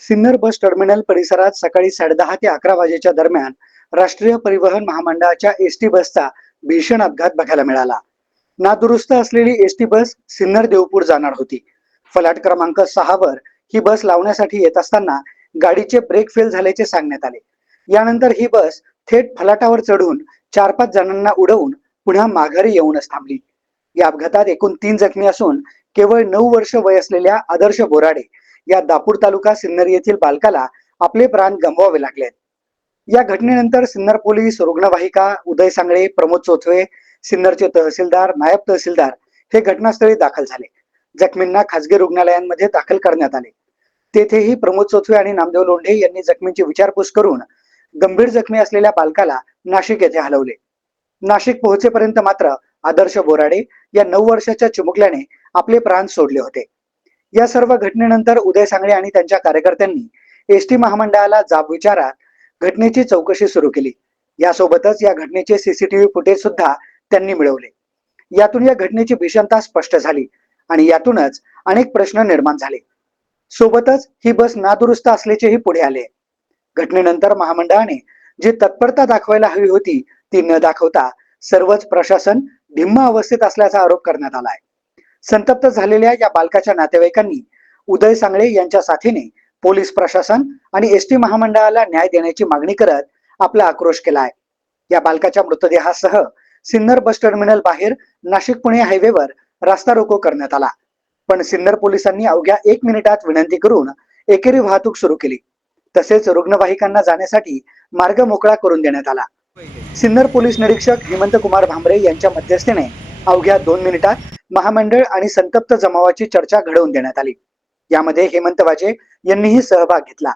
Sinnar bus terminal परिसरात सकाळी साडेदहा ते अकरा वाजेच्या दरम्यान राष्ट्रीय परिवहन महामंडळाच्या एस टी बसचा भीषण अपघात बघायला मिळाला. नादुरुस्त असलेली S T bus Sinnar Devpur जाणार होती. फलाट क्रमांक सहावर ही बस लावण्यासाठी येत असताना गाडीचे ब्रेक फेल झाल्याचे सांगण्यात आले. यानंतर ही बस थेट फलाटावर चढून चार पाच जणांना उडवून पुन्हा माघारी येऊनच थांबली. या अपघातात एकूण तीन जखमी असून केवळ नऊ वर्ष वय असलेल्या आदर्श बोराडे या दापूर तालुका सिन्नर येथील बालकाला आपले प्राण गमवावे लागलेत या घटनेनंतर सिन्नर पोलीस रुग्णवाहिका उदय सांगळे प्रमोद चोथवे सिन्नरचे तहसीलदार नायब तहसीलदार हे घटनास्थळी दाखल झाले. जखमींना खासगी रुग्णालयांमध्ये दाखल करण्यात आले. तेथेही प्रमोद चोथवे आणि नामदेव लोंढे यांनी जखमींची विचारपूस करून गंभीर जखमी असलेल्या बालकाला नाशिक येथे हलवले. नाशिक पोहोचेपर्यंत मात्र आदर्श बोराडे या नऊ वर्षाच्या चिमुकल्याने आपले प्राण सोडले होते. या सर्व घटनेनंतर उदय सांगळे आणि त्यांच्या कार्यकर्त्यांनी एस टी महामंडळाला जाब विचारात घटनेची चौकशी सुरू केली. यासोबतच या घटनेचे सीसीटीव्ही फुटेज सुद्धा त्यांनी मिळवले. यातून या घटनेची भीषणता स्पष्ट झाली आणि यातूनच अनेक प्रश्न निर्माण झाले. सोबतच ही बस नादुरुस्त असल्याचेही पुढे आले. घटनेनंतर महामंडळाने जी तत्परता दाखवायला हवी होती ती न दाखवता सर्वच प्रशासन ढिम्म अवस्थेत असल्याचा आरोप करण्यात आलाय. संतप्त झालेल्या या बालकाच्या नातेवाईकांनी उदय सांगळे यांच्या साथीने पोलीस प्रशासन आणि एस टी महामंडळाला न्याय देण्याची मागणी करत आपला आक्रोश केला आहे या बालकाच्या मृतदेहासह सिन्नर बस टर्मिनल बाहेर नाशिक पुणे हायवेवर रास्ता रोको करण्यात आला. पण सिन्नर पोलिसांनी अवघ्या एक मिनिटात विनंती करून एकेरी वाहतूक सुरू केली. तसेच रुग्णवाहिकांना जाण्यासाठी मार्ग मोकळा करून देण्यात आला. सिन्नर पोलीस निरीक्षक हेमंत कुमार भांबरे यांच्या मध्यस्थीने अवघ्या दोन मिनिटात महामंडळ आणि संतप्त जमावाची चर्चा घडवून देण्यात आली. यामध्ये हेमंत वाजे यांनीही सहभाग घेतला.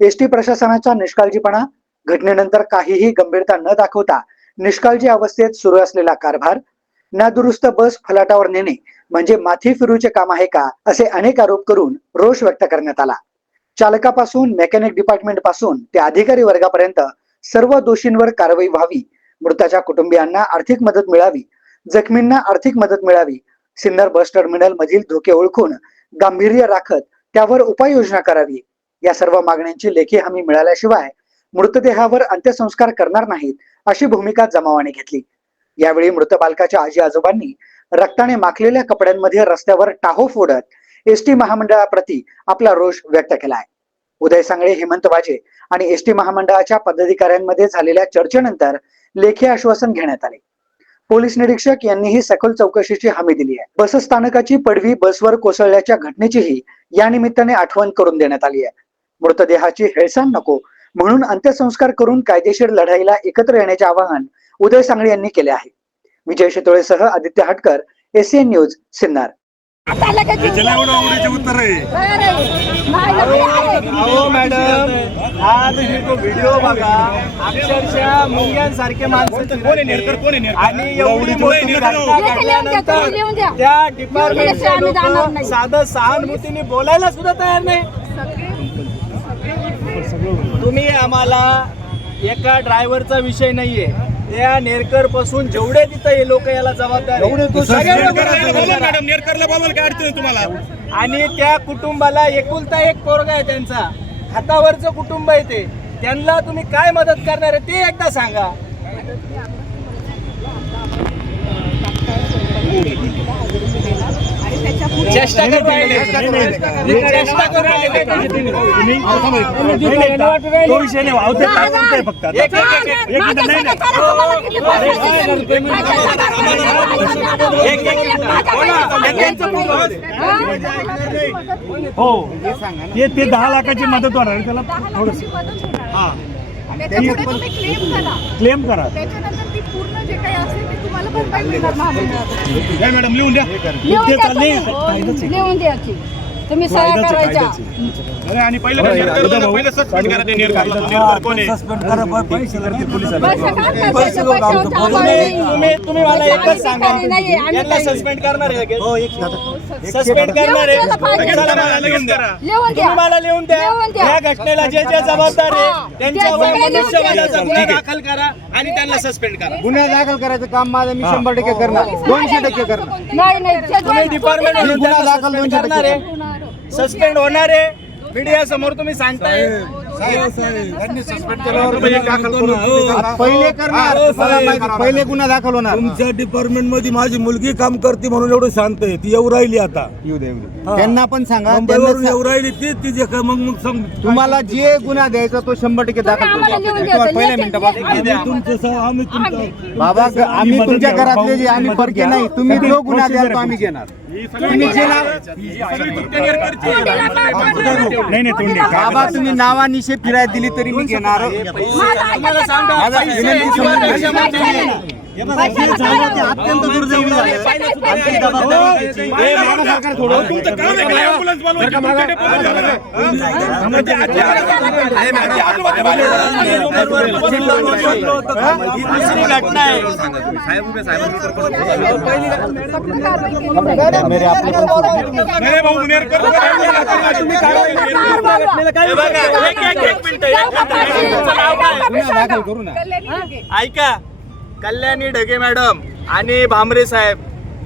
एसटी प्रशासनाचा निष्काळजीपणा घटनेनंतर काहीही गंभीरता न दाखवता निष्काळजी अवस्थेत सुरू असलेला कारभार नादुरुस्त बस फलाटावर नेणे म्हणजे माथी फिरूचे काम आहे का असे अनेक आरोप करून रोष व्यक्त करण्यात आला. चालकापासून मेकॅनिक डिपार्टमेंटपासून ते अधिकारी वर्गापर्यंत सर्व दोषींवर कारवाई व्हावी मृताच्या कुटुंबियांना आर्थिक मदत मिळावी जखमींना आर्थिक मदत मिळावी. सिन्नर बस टर्मिनल मधील धोके ओळखून गांभीर्य राखत त्यावर उपाययोजना करावी. या सर्व मागण्यांची लेखी हमी मिळाल्याशिवाय मृतदेहावर अंत्यसंस्कार करणार नाहीत अशी भूमिका जमावाने घेतली. यावेळी मृत बालकाच्या आजी आजोबांनी रक्ताने माखलेल्या कपड्यांमध्ये रस्त्यावर टाहो फोडत एस टी महामंडळाप्रती आपला रोष व्यक्त केलाय. उदय सांगळे हेमंत वाजे आणि एस टी महामंडळाच्या पदाधिकाऱ्यांमध्ये झालेल्या चर्चेनंतर लेखी आश्वासन घेण्यात आले. पोलीस निरीक्षक यांनीही सखोल चौकशीची हमी दिली आहे. बसस्थानकाची पडवी बसवर कोसळल्याच्या घटनेचीही या निमित्ताने आठवण करून देण्यात आली आहे. मृतदेहाची हेळसांड नको म्हणून अंत्यसंस्कार करून कायदेशीर लढाईला एकत्र येण्याचे आवाहन उदय सांगळे यांनी केले आहे. विजय शितोळेसह आदित्य हटकर एसीएन न्यूज सिन्नर. उत्तर. अहो मॅडम आज हे तो व्हिडिओ बघा. अक्षरशः मुंग्यांसारखे माणसं आणि एवढी मोठी घटना. घडल्यानंतर त्या लिहून डिपार्टमेंटचे दिल्याशिवाय आम्ही जाणार लोक नाही. साधं सहानुभूतीने बोलायला सुद्धा तयार नाही. तुम्ही आम्हाला एका ड्रायव्हरचा विषय नाहीये. त्या नेरकरपासून जेवढे तिथं हे लोक याला जबाबदार. मॅडम नेरकरला बोलवाल काय अडचण आहे तुम्हाला? आणि त्या कुटुंबाला एकुलता एक पोरगा आहे त्यांचा. हातावरचं कुटुंब आहे ते. त्यांना तुम्ही काय मदत करणार आहे ते एकदा सांगा. चेष्टा करून राहिले चेष्टा करून राहिले तो विषय नाही वावते तात्पुरतं आहे फक्त आता. एक- एक- एक- एक मिनिट नाही नाही एक- एक मिनिट. बोला, त्यांचं पूर्ण होऊ दे. हो ते ते दहा लाखाची मदत होणार आहे, त्याला थोडस हा तुम्ही क्लेम करा क्लेम करा त्याच्यानंतर ती पूर्ण जे काही असेल ते काय मॅडम लिहून द्या. चालले? तुम्ही. तुम्ही सह्या कायद्याचे करायच्या. कायद्याचे अरे आणि पहिलं काय नेरकरला पहिलं सस्पेंड करा ते नेरकरला नेरकर कोण आहे? पैसे काढ, पैसे पैसे पैशावर तुम्ही आम्हाला नाही. तुम्ही तुम्ही मला एकच सांगा अधिकारी नाहीये, आम्ही यांना काही- सस्पेंड करणार आहे लगेच हो, सस्पेंड करणार आहे. लिहून द्यायला पाहिजे. चला मला लिहून द्या लिहून द्या तुम्ही मला लिहून द्या. लिहून द्या. या घटनेला जे जे जबाबदार हा. आहे त्यांच्यावर ते सगळे लिहून मनुष्यवधाचा द्या. गुन्हा दाखल करा. आणि त्यांना सस्पेंड करा. गुन्हा दाखल करायचं काम माझं मी शंभर टक्के करणार. दोनशे टक्के करणार. नाही तुम्ही डिपार्टमेंट गुन्हा दाखल सस्पेंड दोनशे करणार टक्के आहे. सस्पेंड होणार आहे. मीडिया समोर तुम्ही सांगताय. पहिले करणार गुन्हा दाखल होणार तुमच्या डिपार्टमेंटमध्ये माझी मुलगी काम करते म्हणून एवढं शांत आहे ती येऊ राहिली आता येऊ दे. हा. त्यांना पण सांगा मुंबईवरून येऊ राहिली ती तिचे का मग मग सांग तुम्हाला जे गुन्हा द्यायचा तो शंभर टक्के दाखल करू पहिल्या मिनिटापासून. तुमचं आम्ही बाबा आम्ही तुमच्या. घरातले जे आम्ही फरके घ्या. नाही तुम्ही जो गुन्हा द्याल तो आम्ही. घेणार जे नाही नाही तोंडी बाबा तुम्ही नावानिशे फिरायला दिली तरी मी घेणार. माझा विनंती? अत्यंत दुर्दैवी. तुमचं काम आहे का? हा? म्हणजे. ही दुसरी घटना आहे मेरे भाऊ, मुनेरकर, तुम्ही. हे एक मिनिट. ऐका कल्याणी ढगे मॅडम आणि भामरे साहेब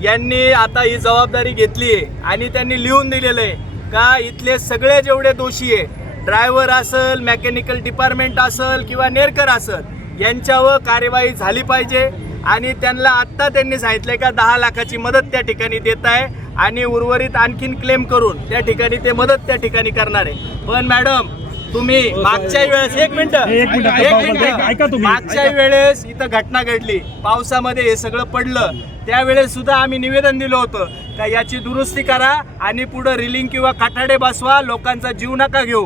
यांनी आता ही जबाबदारी घेतली आहे आणि त्यांनी लिहून दिलेलं आहे का इथले सगळे जेवढे दोषी आहे ड्रायव्हर असेल मेकॅनिकल डिपार्टमेंट असेल किंवा नेरकर असेल यांच्यावर कार्यवाही झाली पाहिजे. आणि त्यांना आत्ता त्यांनी सांगितलंय का दहा लाखाची मदत त्या ठिकाणी देत आहे आणि उर्वरित आणखीन क्लेम करून त्या ठिकाणी ते मदत त्या ठिकाणी करणार आहे. पण मॅडम तुम्ही मागच्या वेळेस एक मिनिट. एक मिनिट, एक ऐका तुम्ही. मागच्या वेळेस इथं घटना घडली. पावसामध्ये हे सगळं पडलं. त्यावेळेस सुद्धा आम्ही निवेदन दिलं होतं का याची दुरुस्ती करा आणि पुढे रिलिंग किंवा काठाडे बसवा लोकांचा जीव नका घेऊ.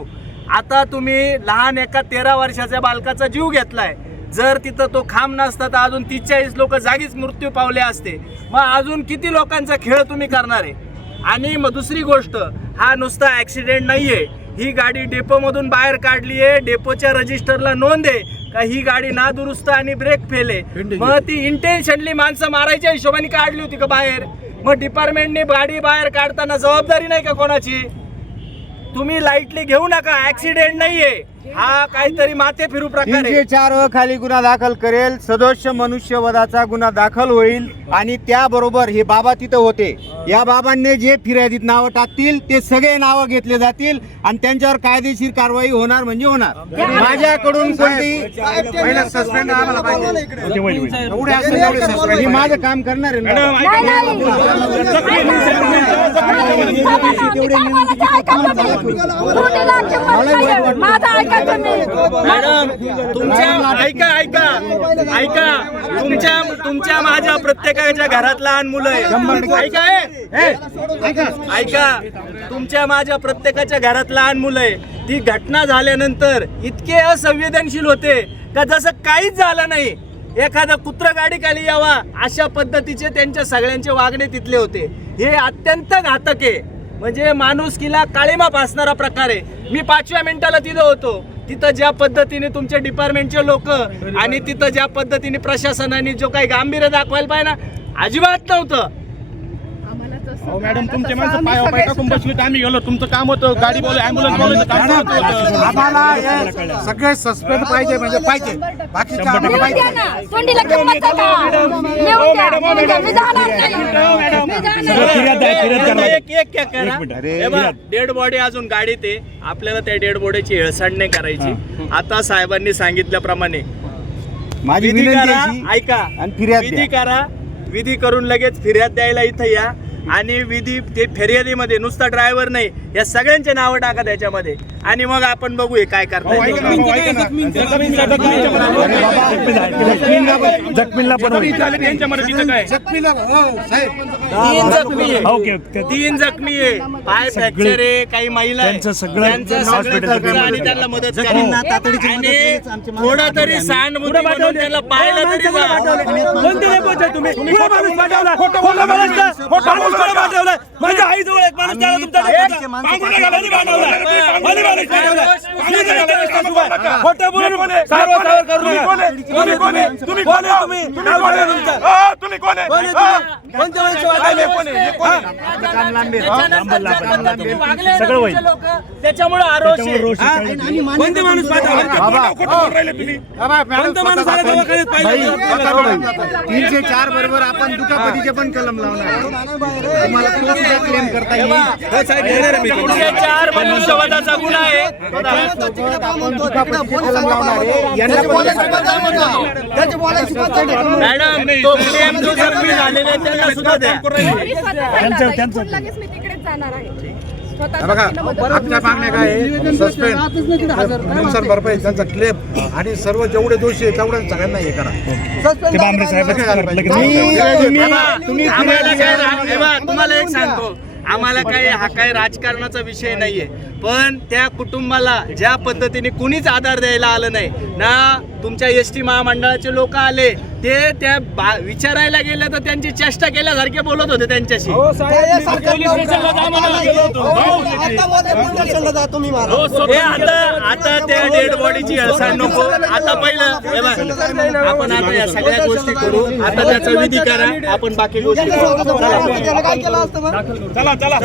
आता तुम्ही लहान एका तेरा वर्षाच्या बालकाचा जीव घेतलाय. जर तिथं तो खांब नसता तर अजून तीस चाळीस लोक जागीच मृत्यू पावले असते. मग अजून किती लोकांचा खेळ तुम्ही करणार आहे? आणि मग दुसरी गोष्ट हा नुसता ऍक्सिडेंट नाहीये. ही गाडी डेपोमधून बाहेर काढली आहे. डेपोच्या रजिस्टरला नोंद आहे का ही गाडी नादुरुस्त आणि ब्रेक फेल आहे. मग ती इंटेन्शनली माणसं मारायच्या हिशोबाने काढली होती का बाहेर? मग डिपार्टमेंटने गाडी बाहेर काढताना जबाबदारी नाही का कोणाची? तुम्ही लाईटली घेऊ नका ऍक्सिडेंट नाहीये. हा काहीतरी माथे फिरू प्रकार आहे तीनशे चार व खाली गुन्हा दाखल करेल सदोष मनुष्यवधाचा गुन्हा दाखल होईल आणि त्याबरोबर हे बाबा तिथं होते या बाबांनी जे फिर्यादीत नावं टाकतील ते सगळे नावं घेतले जातील आणि त्यांच्यावर कायदेशीर कारवाई होणार म्हणजे होणार माझ्याकडून कोणती. मी माझं काम करणार आहे ना. माझा ऐका मॅडम तुमच्या ऐका ऐका. ऐका. तुमच्या तुमच्या माझ्या प्रत्येकाच्या घरात लहान मुलं आहे ऐका ऐका. तुमच्या माझ्या प्रत्येकाच्या घरात लहान मुलं आहे ती घटना झाल्यानंतर इतके असंवेदनशील होते का जसं काहीच झालं नाही. एखादं कुत्र गाडी खाली यावा अशा पद्धतीचे त्यांच्या सगळ्यांचे वागणे तिथले होते. हे अत्यंत घातक आहे. म्हणजे माणुसकीला काळीमा फासणारा प्रकार आहे. मी पाचव्या मिनिटाला तिथं होतो. तिथं ज्या पद्धतीने तुमच्या डिपार्टमेंटचे लोक आणि तिथं ज्या पद्धतीने प्रशासनाने जो काही गांभीर्य दाखवायला पाहिजे ना अजिबात नव्हतं. अहो, मॅडम तसं माणसं आम्ही पाया टाकून बसली तर आम्ही गेलो तुमचं काम होतं गाडी बोल ऍम्ब्युलन्स बोलायचं काम होतं आम्हाला हे सगळे सस्पेंड पाहिजे म्हणजे पाहिजे बाकीच्या शंभर टक्के. आम्हाला लिहून द्या पाहिजे ना तोंडीला किंमत आहे का लिहून द्या लिहून द्या मी जाणार नाही मी जाणार सगळं फिर्याद आहे, फिर्याद आता करा. एक एक एक करा एक मिनिट. हे बघा, डेड बॉडी अजून गाडीत आहे आपल्याला त्या डेड बॉडीची हेळसांड नाही करायची आता साहेबांनी सांगितल्याप्रमाणे माझी विधी विनंती करा ऐका आणि फिर्याद विधी द्या. करा विधी करून लगेच फिर्याद द्यायला इथं या आणि विधी ते फिर्यादीमध्ये नुसता ड्रायव्हर नाही. या सगळ्यांचे नावं टाका त्याच्यामध्ये. आणि मग आपण बघू हे काय करता अहो, ऐका ना, अहो, ऐका ना. जखमींचा- जखमींच्या मध्ये- जखमींना पण होईल. त्यांच्या मदतीचं काय? तीन जखमी आहे. Okay okay. तीन जखमी आहे. पाय फ्रॅक्चर आहे काही महिला आणि. त्यांना मदत थोडं तरी. सहानुभूती म्हणून त्यांना पाहिलं तरी तुम्ही? माझ्या आईजवळ एक माणूस हा? हा. सगळं होईल. त्याच्यामुळे आरोश. कोणते माणूस तीनशे चार बरोबर आपण दुखापतीचे पण कलम लावणार. तुम्हाला क्लेम करता येईल साहेब येणार आहे मी एकशे चार मनुष्यवधाचा गुन्हा आहे. तो दाखवा. मॅडम तो claim जो जखमी झालेला आहे त्यांना सुद्धा द्या. मी स्वतः जाणार आहे. लगेच मी तिकडेच जाणार आहे. स्वतः बघा जातीनं मदत आमच्या मागण्या काय आहे? सस्पेंड. नुकसान भरपाई त्यांचा क्लेम आणि सर्व जेवढे दोषी आहेत तेवढ्या सगळ्यांना हे करा. सगळे झालं पाहिजे. तुम्ही आम्हाला काय रा- हे बघा, तुम्हाला एक सांगतो. आम्हाला काय हा काय राजकारणाचा विषय नाहीये. पण त्या कुटुंबाला ज्या पद्धतीने कुणीच आधार द्यायला आलं नाही ना तुमच्या एस टी महामंडळाचे लोक आले ते त्या बा- विचारायला गेले तर त्यांची चेष्टा केल्यासारखे बोलत होते त्यांच्याशी. हे आता आता त्या डेड बॉडीची हलसाड नको. आता पहिलं आपण आता या सगळ्या गोष्टी करू. आता त्याचा विधी करा. आपण बाकी गोष्टी करू. चला चला.